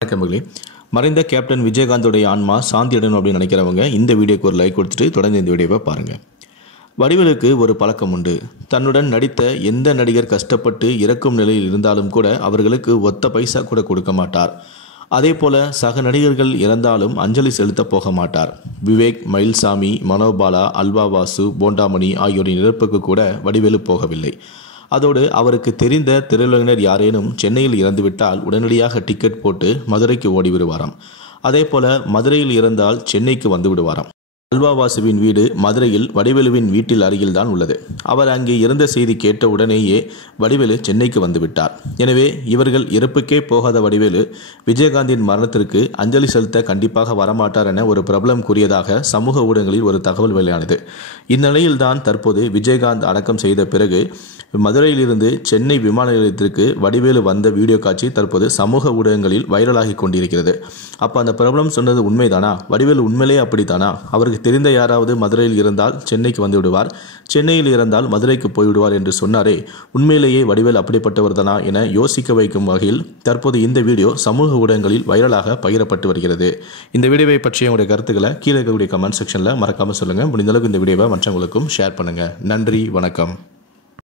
வணக்கங்களே. மறைந்த கேப்டன் விஜயகாந்தோடைய ஆன்மா சாந்தி அடையணும் அப்படின்னு நினைக்கிறவங்க இந்த வீடியோக்கு ஒரு லைக் கொடுத்துட்டு தொடர்ந்து இந்த வீடியோவை பாருங்கள். வடிவேலுக்கு ஒரு பழக்கம் உண்டு. தன்னுடன் நடித்த எந்த நடிகர் கஷ்டப்பட்டு இறக்கும் நிலையில் இருந்தாலும் கூட அவர்களுக்கு ஒத்த பைசா கூட கொடுக்க மாட்டார். அதே போல சக நடிகர்கள் இறந்தாலும் அஞ்சலி செலுத்த போக மாட்டார். விவேக், மயில்சாமி, மனோபாலா, அல்வா வாசு, போண்டாமணி ஆகியோரின் இறப்புக்கு கூட வடிவேலு போகவில்லை. அதோடு அவருக்கு தெரிந்த திரையுலகினர் யாரேனும் சென்னையில் இறந்துவிட்டால் உடனடியாக டிக்கெட் போட்டு மதுரைக்கு ஓடி விடுவாராம். அதே போல மதுரையில் இறந்தால் சென்னைக்கு வந்து விடுவாராம். அல்வா வாசுவின் வீடு மதுரையில் வடிவேலுவின் வீட்டில் அருகில்தான் உள்ளது. அவர் அங்கே இறந்த செய்தி கேட்ட உடனேயே வடிவேலு சென்னைக்கு வந்துவிட்டார். எனவே இவர்கள் இறப்புக்கே போகாத வடிவேலு விஜயகாந்தின் மரணத்திற்கு அஞ்சலி செலுத்த கண்டிப்பாக வரமாட்டார் என ஒரு பிரபலம் கூறியதாக சமூக ஊடகங்களில் ஒரு தகவல் வெளியானது. இந்நிலையில்தான் தற்போது விஜயகாந்த் அடக்கம் செய்த பிறகு மதுரையிலிருந்து சென்னை விமான நிலையத்திற்கு வடிவேலு வந்த வீடியோ காட்சி தற்போது சமூக ஊடகங்களில் வைரலாகி கொண்டிருக்கிறது. அப்போ அந்த பிரபலம் சொன்னது உண்மைதானா? வடிவேலு உண்மையிலே அப்படித்தானா? அவருக்கு தெரிந்த யாராவது மதுரையில் இருந்தால் சென்னைக்கு வந்து விடுவார், சென்னையில் இருந்தால் மதுரைக்கு போய்விடுவார் என்று சொன்னாரே, உண்மையிலேயே வடிவேல் அப்படிப்பட்டவர் தானா என யோசிக்க வைக்கும் வகையில் தற்போது இந்த வீடியோ சமூக ஊடகங்களில் வைரலாக பகிரப்பட்டு வருகிறது. இந்த வீடியோவை பற்றிய உங்களுடைய கருத்துக்களை கீழே இருக்கக்கூடிய கமெண்ட் செக்ஷனில் மறக்காமல் சொல்லுங்கள். முடிந்த அளவுக்கு இந்த வீடியோவை மற்றவங்களுக்கும் ஷேர் பண்ணுங்கள். நன்றி, வணக்கம்.